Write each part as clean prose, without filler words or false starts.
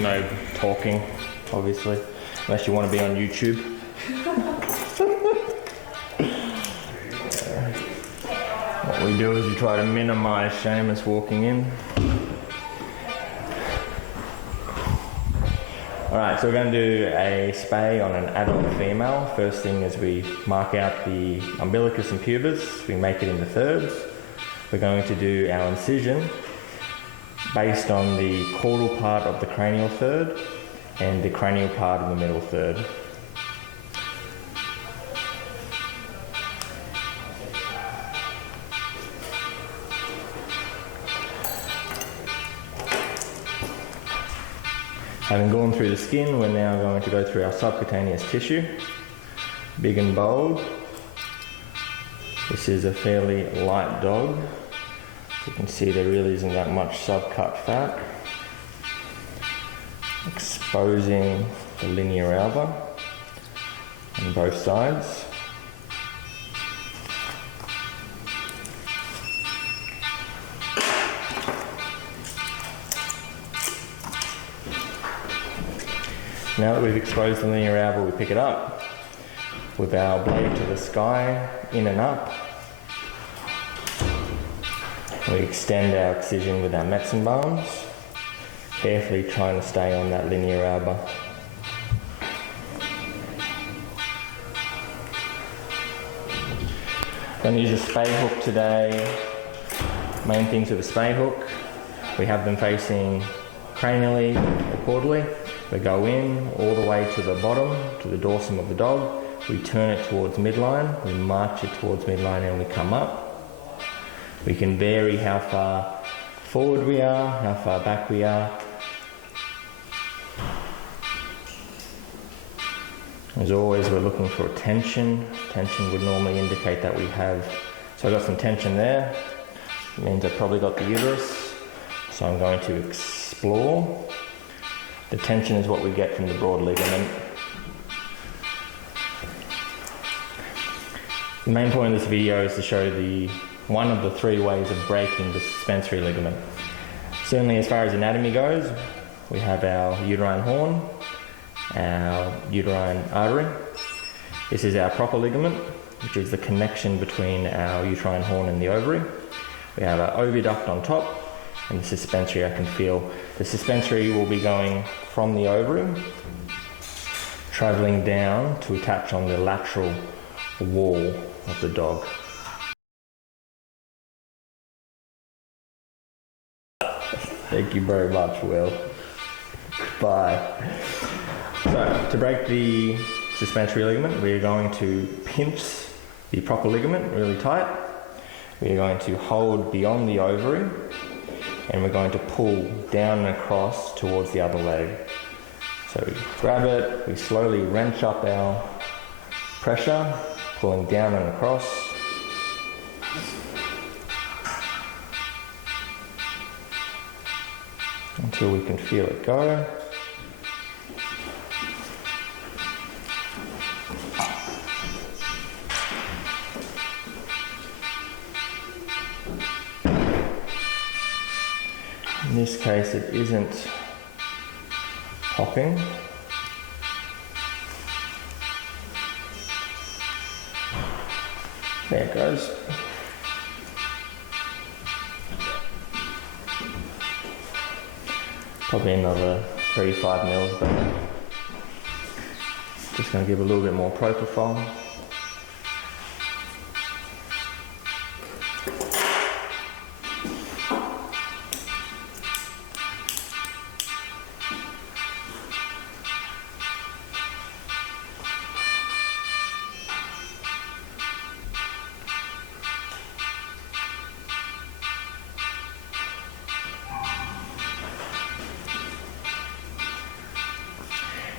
no talking, obviously, unless you want to be on YouTube. What we do is we try to minimise Seamus walking in. Alright, so we're going to do a spay on an adult female. First thing is we mark out the umbilicus and pubis, we make it into thirds. We're going to do our incision based on the caudal part of the cranial third and the cranial part of the middle third. Having gone through the skin, we're now going to go through our subcutaneous tissue, big and bold. This is a fairly light dog. You can see there really isn't that much subcut fat, exposing the linea alba on both sides. Now that we've exposed the linea alba, we pick it up with our blade to the sky, in and up. We extend our excision with our Metzen bones, carefully trying to stay on that linea alba. I'm going to use a spay hook today. Main things with a spay hook, we have them facing cranially or caudally. We go in all the way to the bottom, to the dorsum of the dog. We turn it towards midline, we march it towards midline and we come up. We can vary how far forward we are, how far back we are. As always, we're looking for tension. Tension would normally indicate that we have, so I've got some tension there. It means I've probably got the uterus. So I'm going to explore. The tension is what we get from the broad ligament. The main point of this video is to show one of the three ways of breaking the suspensory ligament. Certainly as far as anatomy goes, we have our uterine horn, our uterine artery. This is our proper ligament, which is the connection between our uterine horn and the ovary. We have our oviduct on top, and the suspensory I can feel. The suspensory will be going from the ovary, travelling down to attach on the lateral wall of the dog. Thank you very much, Will. Bye. So, to break the suspensory ligament, we are going to pinch the proper ligament really tight. We are going to hold beyond the ovary, and we're going to pull down and across towards the other leg. So we grab it, we slowly wrench up our pressure, pulling down and across. Until we can feel it go. In this case, it isn't popping. There it goes. Probably another 3-5 mils, but just going to give a little bit more propofol.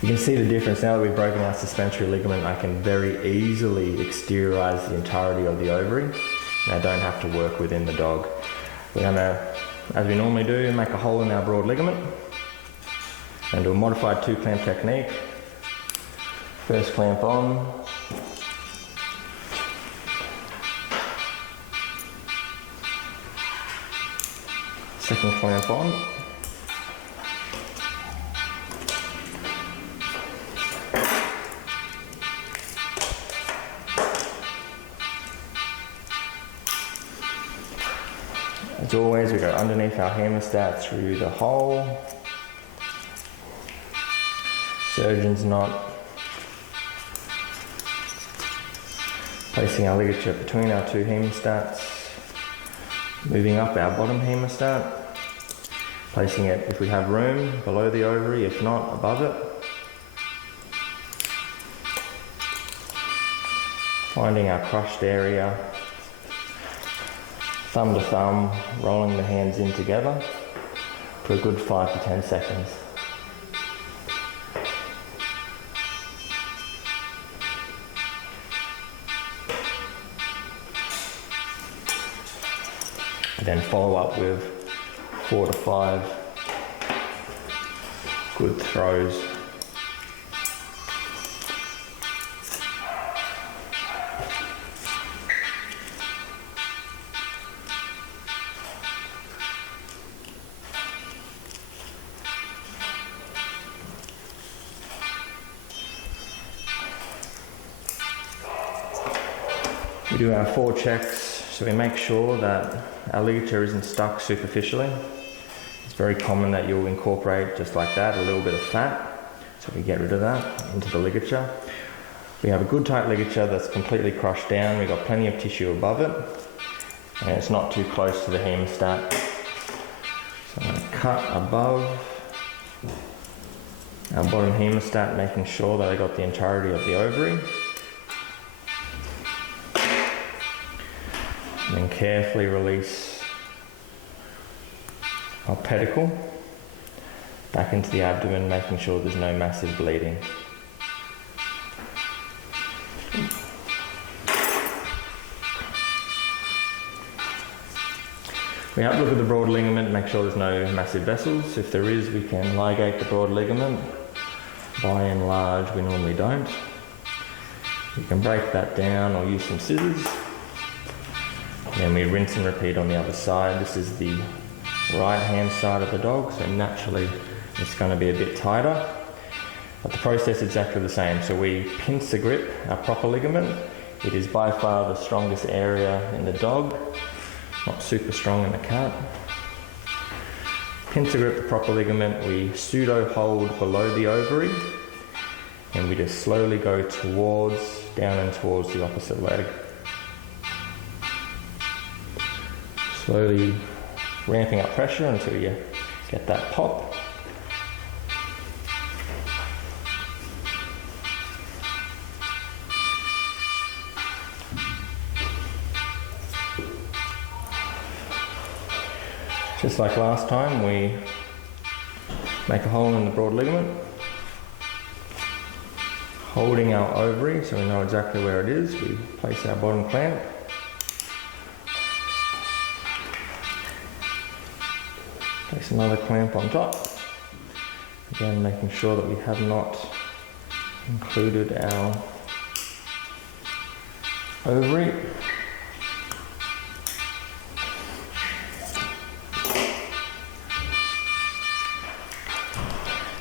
You can see the difference now that we've broken our suspensory ligament. I can very easily exteriorize the entirety of the ovary, and I don't have to work within the dog. We're going to, as we normally do, make a hole in our broad ligament and do a modified 2-clamp technique. First clamp on, second clamp on, As always, we go underneath our hemostat through the hole. Surgeon's knot. Placing our ligature between our two hemostats. Moving up our bottom hemostat. Placing it, if we have room, below the ovary, if not, above it. Finding our crushed area. Thumb to thumb, rolling the hands in together for a good 5 to 10 seconds. Then follow up with 4 to 5 good throws. We do our 4 checks, so we make sure that our ligature isn't stuck superficially. It's very common that you'll incorporate, just like that, a little bit of fat, so we get rid of that into the ligature. We have a good tight ligature that's completely crushed down. We've got plenty of tissue above it, and it's not too close to the hemostat. So I'm going to cut above our bottom hemostat, making sure that I got the entirety of the ovary. And then carefully release our pedicle back into the abdomen, making sure there's no massive bleeding. We have to look at the broad ligament, make sure there's no massive vessels. If there is, we can ligate the broad ligament. By and large, we normally don't. You can break that down or use some scissors. Then we rinse and repeat on the other side. This is the right hand side of the dog, so naturally it's going to be a bit tighter. But the process is exactly the same. So we pinch the grip, our proper ligament. It is by far the strongest area in the dog, not super strong in the cat. Pinch the grip, the proper ligament. We pseudo hold below the ovary, and we just slowly go down and towards the opposite leg. Slowly ramping up pressure until you get that pop. Just like last time, we make a hole in the broad ligament, holding our ovary so we know exactly where it is. We place our bottom clamp. Place another clamp on top. Again, making sure that we have not included our ovary.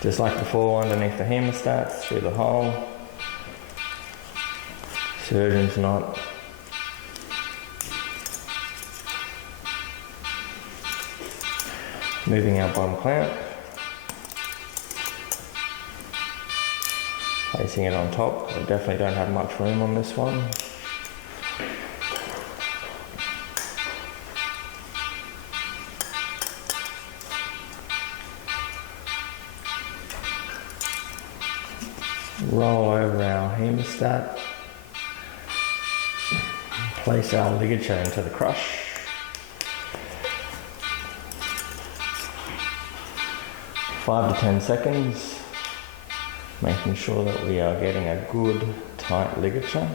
Just like before, underneath the hemostats, through the hole. Surgeon's knot. Moving our bottom clamp, placing it on top. I definitely don't have much room on this one. Roll over our hemostat, place our ligature into the crush. 5 to 10 seconds, making sure that we are getting a good tight ligature.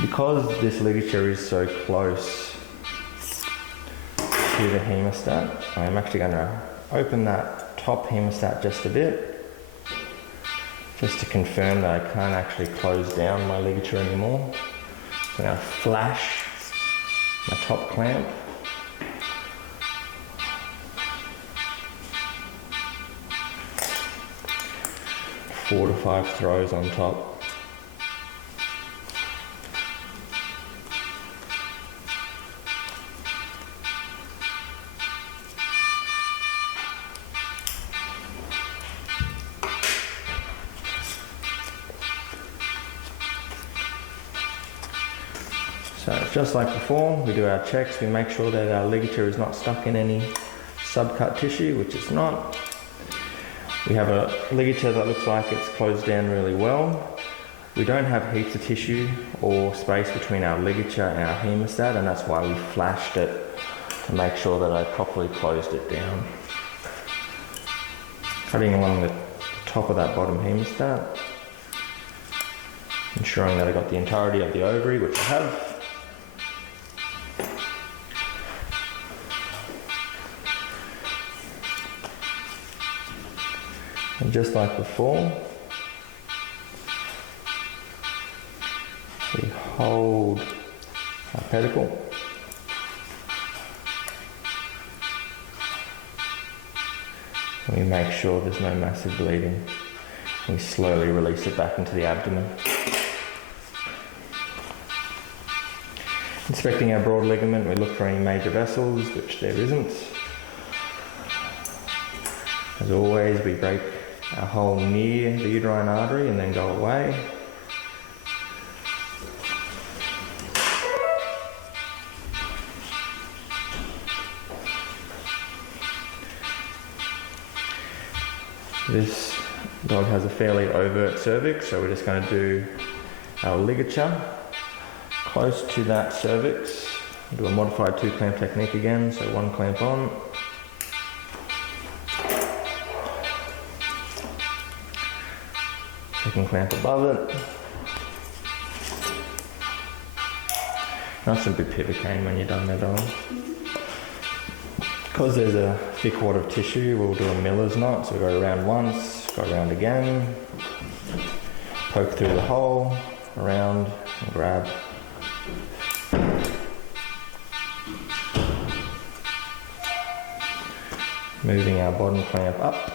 Because this ligature is so close to the hemostat, I'm actually going to open that top hemostat just a bit, just to confirm that I can't actually close down my ligature anymore. I'm going to flash my top clamp. Four to 5 throws on top. So just like before, we do our checks, we make sure that our ligature is not stuck in any subcut tissue, which it's not. We have a ligature that looks like it's closed down really well. We don't have heaps of tissue or space between our ligature and our hemostat, and that's why we flashed it to make sure that I properly closed it down. Cutting along the top of that bottom hemostat, ensuring that I got the entirety of the ovary, which I have. And just like before, we hold our pedicle. And we make sure there's no massive bleeding. We slowly release it back into the abdomen. Inspecting our broad ligament, we look for any major vessels, which there isn't. As always, we break our hole near the uterine artery and then go away. This dog has a fairly overt cervix, so we're just going to do our ligature close to that cervix. Do a modified 2-clamp technique again, so 1 clamp on. Second clamp above it. Nice and bupivacaine when you're done there, darling. Because there's a thick wad of tissue, we'll do a miller's knot. So we go around once, go around again, poke through the hole, around, and grab. Moving our bottom clamp up.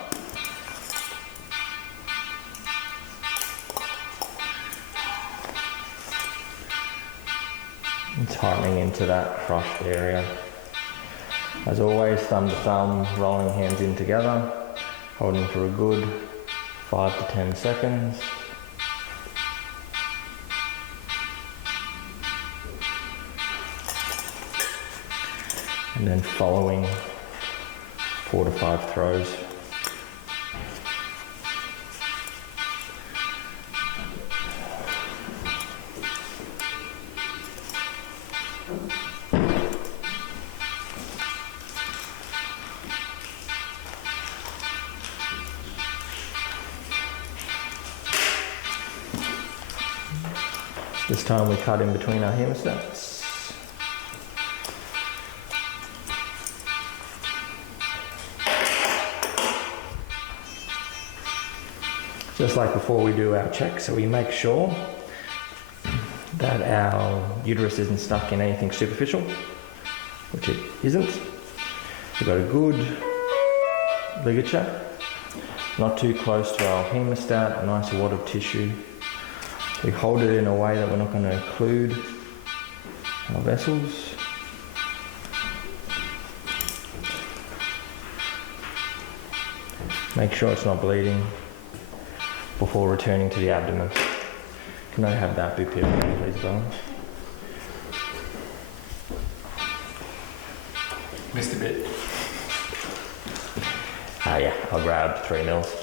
And tightening into that crushed area. As always, thumb to thumb, rolling hands in together, holding for a good 5 to 10 seconds. And then following 4 to 5 throws. This time we cut in between our hemostats. Just like before, we do our check, so we make sure that our uterus isn't stuck in anything superficial, which it isn't. We've got a good ligature, not too close to our hemostat, a nice wad of tissue. We hold it in a way that we're not going to occlude our vessels. Make sure it's not bleeding before returning to the abdomen. Can I have that bupivacaine, please, darling? Missed a bit. Yeah, I'll grab 3 mils.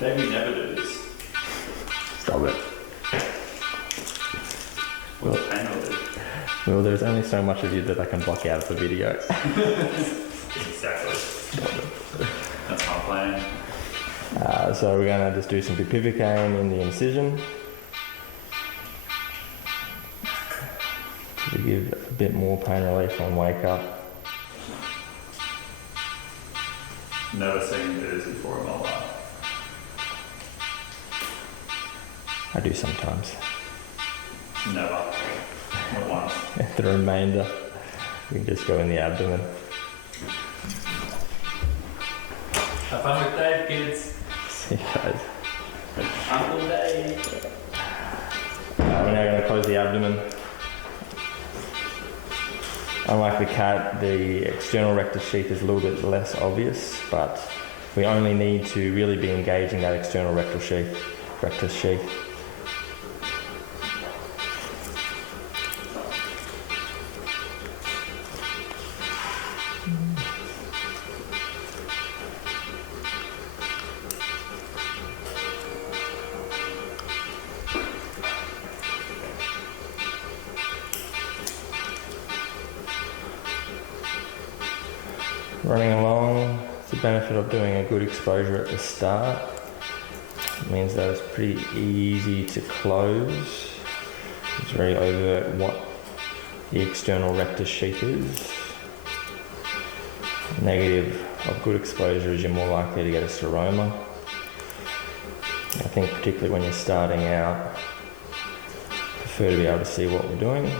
Dave, we never do this. Stop it. What's the pain of it? Well, there's only so much of you that I can block out of the video. Exactly. That's my plan. So we're going to just do some bupivacaine in the incision to give a bit more pain relief on wake up. Never seen you do this before in my life. I do sometimes. Never. Not once. The remainder, we can just go in the abdomen. Have fun with Dave, kids. See you guys. Uncle Dave. We're now going to close the abdomen. Unlike the cat, the external rectus sheath is a little bit less obvious, but we only need to really be engaging that external rectus sheath. Running along, it's the benefit of doing a good exposure at the start. It means that it's pretty easy to close. It's very overt what the external rectus sheath is. Negative of good exposure is you're more likely to get a seroma. I think particularly when you're starting out, I prefer to be able to see what we're doing.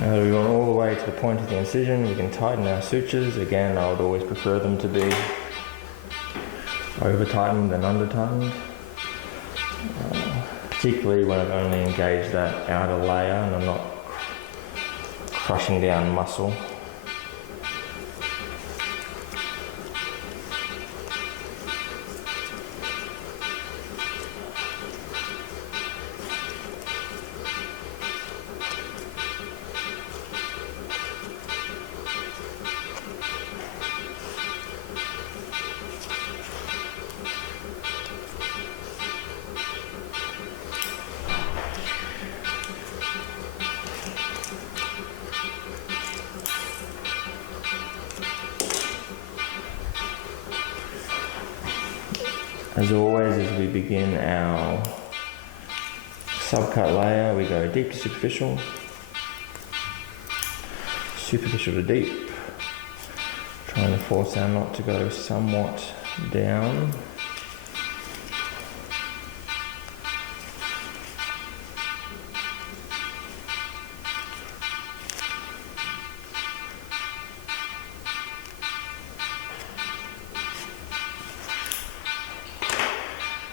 Now that we've gone all the way to the point of the incision, we can tighten our sutures. Again, I would always prefer them to be over tightened than under tightened. Particularly when I've only engaged that outer layer and I'm not crushing down muscle. As always, as we begin our subcut layer, we go deep to superficial, superficial to deep, trying to force our knot to go somewhat down.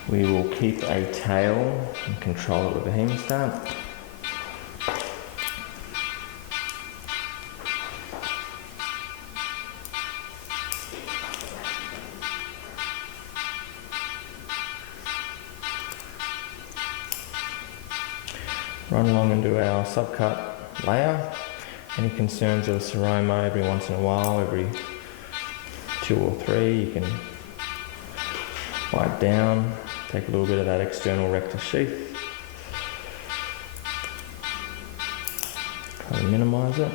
We will keep a tail and control it with a hemostat. Run along and do our subcut layer. Any concerns of seroma every once in a while, every 2 or 3, you can wipe down. Take a little bit of that external rectus sheath. Try to minimise it.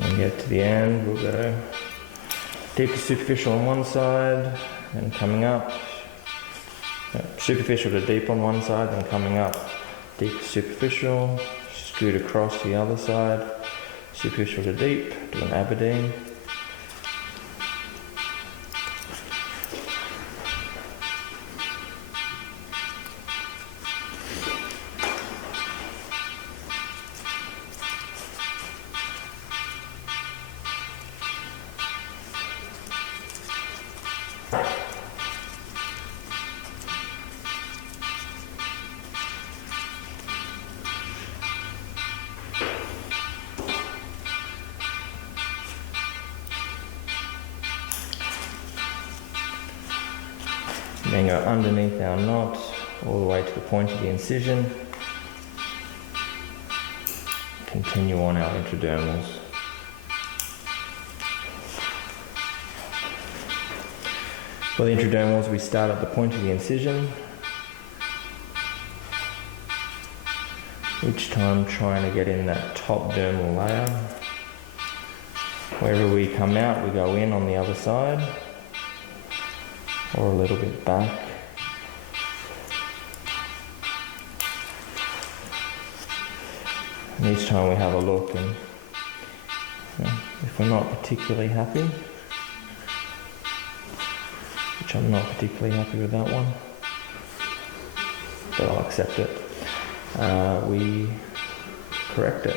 And get to the end, we'll go deep to superficial on one side, then coming up. Superficial to deep on one side, then coming up. Deep to superficial, scoot across the other side. Superficial to deep, do an Aberdeen. Then go underneath our knot, all the way to the point of the incision. Continue on our intradermals. For the intradermals, we start at the point of the incision, each time trying to get in that top dermal layer. Wherever we come out, we go in on the other side, or a little bit back. And each time we have a look, and if we're not particularly happy, which I'm not particularly happy with that one, but I'll accept it, we correct it.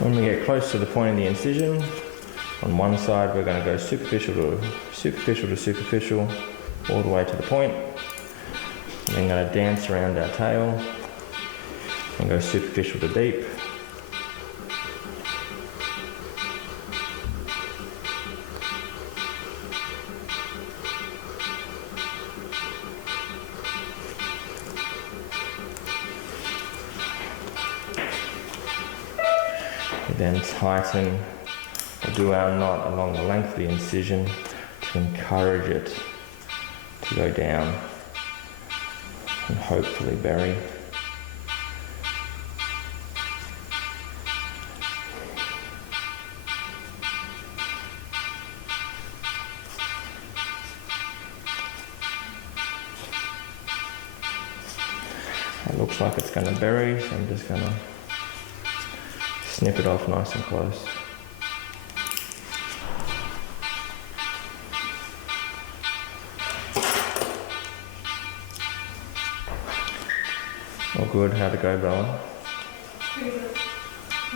When we get close to the point of the incision, on one side we're going to go superficial to superficial, all the way to the point. And then going to dance around our tail and go superficial to deep. We then tighten or do our knot along the length of the incision to encourage it to go down and hopefully bury. It looks like it's going to bury, so I'm just going to snip it off nice and close. All good, how'd it go, Bella?